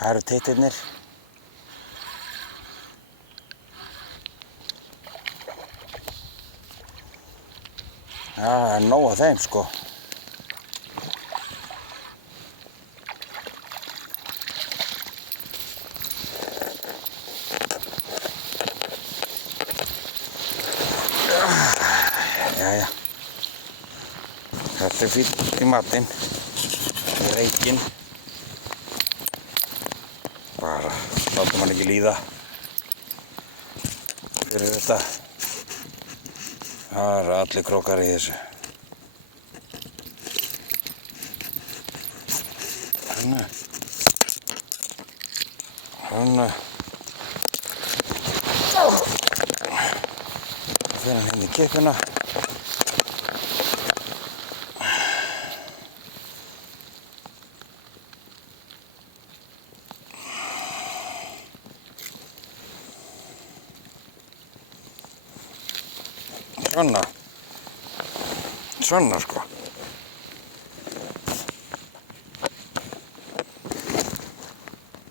Það eru tittirnir. Já, það er nóg af þeim sko. Jæja. Þetta er fínt í matinn. Reykinn. Bara látum hann ekki líða fyrir þetta. Það eru allir krókar í þessu. Þannig. Það fer hann inn í kippuna. Svona sko.